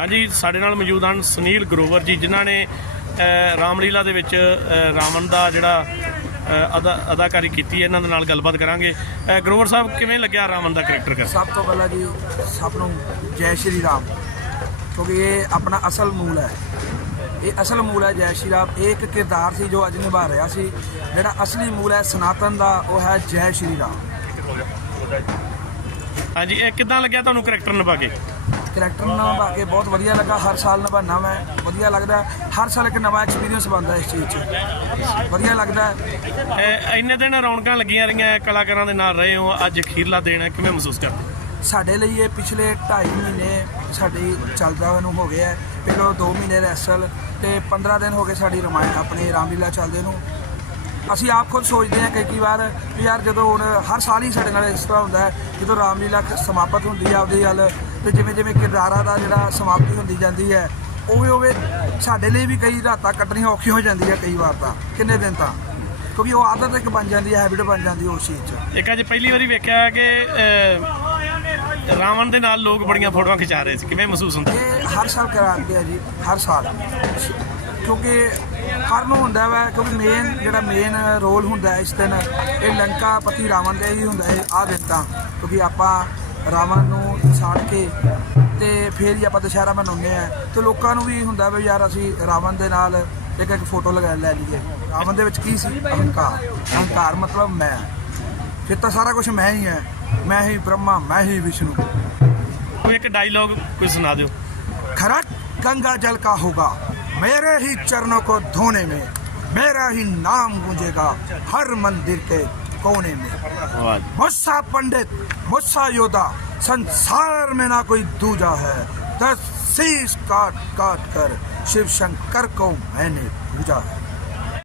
ਹਾਂਜੀ ਸਾਡੇ ਨਾਲ ਮੌਜੂਦ ਹਨ ਸੁਨੀਲ ਗਰੋਵਰ ਜੀ ਜਿਨ੍ਹਾਂ ਨੇ ਰਾਮਲੀਲਾ ਦੇ ਵਿੱਚ ਰਾਵਣ ਦਾ ਜਿਹੜਾ ਅਦਾਕਾਰੀ ਕੀਤੀ ਹੈ ਇਹਨਾਂ ਦੇ ਨਾਲ ਗੱਲਬਾਤ ਕਰਾਂਗੇ। ਗਰੋਵਰ ਸਾਹਿਬ ਕਿਵੇਂ ਲੱਗਿਆ ਰਾਵਣ ਦਾ ਕਰੈਕਟਰ ਕਰ ਸਭ ਤੋਂ ਪਹਿਲਾਂ ਜੀ ਸਭ ਨੂੰ ਜੈ ਸ਼੍ਰੀ ਰਾਮ ਕਿਉਂਕਿ ਇਹ ਆਪਣਾ ਅਸਲ ਮੂਲ ਹੈ। ਇਹ ਅਸਲ ਮੂਲ ਹੈ ਜੈ ਸ਼੍ਰੀ ਰਾਮ। ਇਹ ਇੱਕ ਕਿਰਦਾਰ ਸੀ ਜੋ ਅੱਜ ਨਿਭਾ ਰਿਹਾ ਸੀ। ਜਿਹੜਾ ਅਸਲੀ ਮੂਲ ਹੈ ਸਨਾਤਨ ਦਾ ਉਹ ਹੈ ਜੈ ਸ਼੍ਰੀ ਰਾਮ। ਹਾਂਜੀ ਇਹ ਕਿੱਦਾਂ ਲੱਗਿਆ ਤੁਹਾਨੂੰ ਕਰੈਕਟਰ ਨਿਭਾ ਕੇ? ਕਰੈਕਟਰ ਨਿਭਾ ਕੇ ਬਹੁਤ ਵਧੀਆ ਲੱਗਾ ਹਰ ਸਾਲ ਨਿਭਾਉਣਾ ਮੈਂ ਵਧੀਆ ਲੱਗਦਾ। ਹਰ ਸਾਲ ਇੱਕ ਨਵਾਂ ਐਕਸਪੀਰੀਅੰਸ ਬਣਦਾ ਇਸ ਚੀਜ਼ 'ਚ ਵਧੀਆ ਲੱਗਦਾ ਹੈ। ਅ, ਇੰਨੇ ਦਿਨ ਰੌਣਕਾਂ ਲੱਗੀਆਂ ਰਹੀਆਂ ਕਲਾਕਾਰਾਂ ਦੇ ਨਾਲ ਰਹੇ ਹੋ ਅੱਜ ਅਖੀਰਲਾ ਦਿਨ ਹੈ ਕਿਵੇਂ ਮਹਿਸੂਸ ਕਰਦੇ ਸਾਡੇ ਲਈ ਇਹ ਪਿਛਲੇ 2.5 ਮਹੀਨੇ ਸਾਡੇ ਚੱਲਦਾ ਨੂੰ ਹੋ ਗਿਆ ਹੈ। ਪਹਿਲਾਂ 2 ਮਹੀਨੇ ਰੈਸਲ ਤੇ 15 ਦਿਨ ਹੋ ਗਏ ਸਾਡੀ ਰਮਾਇਣ ਆਪਣੀ ਰਾਮਲੀਲਾ ਚੱਲਦੇ ਨੂੰ ਅਸੀਂ ਆਪ ਖੁਦ ਸੋਚਦੇ ਹਾਂ ਕਈ ਕਈ ਵਾਰ ਵੀ ਯਾਰ ਜਦੋਂ ਹੁਣ ਹਰ ਸਾਲ ਹੀ ਸਾਡੇ ਨਾਲ ਇਸ ਤਰ੍ਹਾਂ ਹੁੰਦਾ ਹੈ ਜਦੋਂ ਰਾਮਲੀਲਾ ਸਮਾਪਤ ਹੁੰਦੀ ਹੈ ਆਪਦੀ ਗੱਲ ਤੇ ਜਿਵੇਂ ਜਿਵੇਂ ਕਿਰਦਾਰਾਂ ਦਾ ਜਿਹੜਾ ਸਮਾਪਤੀ ਹੁੰਦੀ ਜਾਂਦੀ ਹੈ ਉਵੇਂ ਉਵੇਂ ਸਾਡੇ ਲਈ ਵੀ ਕਈ ਰਾਤਾਂ ਕੱਟਣੀਆਂ ਔਖੀਆਂ ਹੋ ਜਾਂਦੀਆਂ ਕਈ ਵਾਰ ਤਾਂ ਕਿੰਨੇ ਦਿਨ ਤਾਂ? ਕਿਉਂਕਿ ਉਹ ਆਦਤ ਇੱਕ ਬਣ ਜਾਂਦੀ ਹੈ ਹੈਬਿਟ ਬਣ ਜਾਂਦੀ ਹੈ ਉਸ ਚੀਜ਼ 'ਚ। ਇੱਕ ਅੱਜ ਪਹਿਲੀ ਵਾਰੀ ਵੇਖਿਆ ਕਿ ਰਾਵਣ ਦੇ ਨਾਲ ਲੋਕ ਬੜੀਆਂ ਫੋਟੋਆਂ ਖਿਚਾ ਰਹੇ ਸੀ ਕਿਵੇਂ ਮਹਿਸੂਸ ਹੁੰਦਾ? ਇਹ ਹਰ ਸਾਲ ਕਰਾਉਂਦੇ ਆ ਜੀ ਹਰ ਸਾਲ। ਕਿਉਂਕਿ ਹਰ ਨੂੰ ਹੁੰਦਾ ਵਾ ਕਿਉਂਕਿ ਮੇਨ ਜਿਹੜਾ ਮੇਨ ਰੋਲ ਹੁੰਦਾ ਇਸ ਦਿਨ ਇਹ ਲੰਕਾ ਪਤੀ ਰਾਵਣ ਦੇ ਹੀ ਹੁੰਦਾ ਹੈ ਆ ਦਿੱਤਾ ਕਿਉਂਕਿ ਆਪਾਂ ਰਾਵਣ ਨੂੰ ਸਾੜ ਕੇ ਤੇ ਫਿਰ ਹੀ ਆਪਾਂ ਦੁਸ਼ਹਿਰਾ ਮਨਾਉਂਦੇ ਆ ਤੇ ਲੋਕਾਂ ਨੂੰ ਵੀ ਹੁੰਦਾ ਵੀ ਯਾਰ ਅਸੀਂ ਰਾਵਣ ਦੇ ਨਾਲ ਇੱਕ ਇੱਕ ਫੋਟੋ ਲਗਾ ਲੈ ਲਈਏ। ਰਾਵਣ ਦੇ ਵਿੱਚ ਕੀ ਸੀ? ਅਹੰਕਾਰ। ਅਹੰਕਾਰ ਮਤਲਬ ਮੈਂ। ਫਿਰ ਤਾਂ ਸਾਰਾ ਕੁਝ ਮੈਂ ਹੀ ਹੈ। ਮੈਂ ਹੀ ਬ੍ਰਹਮਾ ਮੈਂ ਹੀ ਵਿਸ਼ਨੂੰ। ਕੋਈ ਇੱਕ ਡਾਇਲੋਗ ਕੋਈ ਸੁਣਾ ਦਿਓ। ਖਰਾ ਗੰਗਾ ਜਲ ਕਾ ਹੋਗਾ। मेरे ही चरणों को धोने में मेरा ही नाम गूंजेगा हर मंदिर के कोने में मुस्सा पंडित मुस्सा योद्धा संसार में ना कोई दूजा है दस शीश काट काट कर शिव शंकर को मैंने पूजा है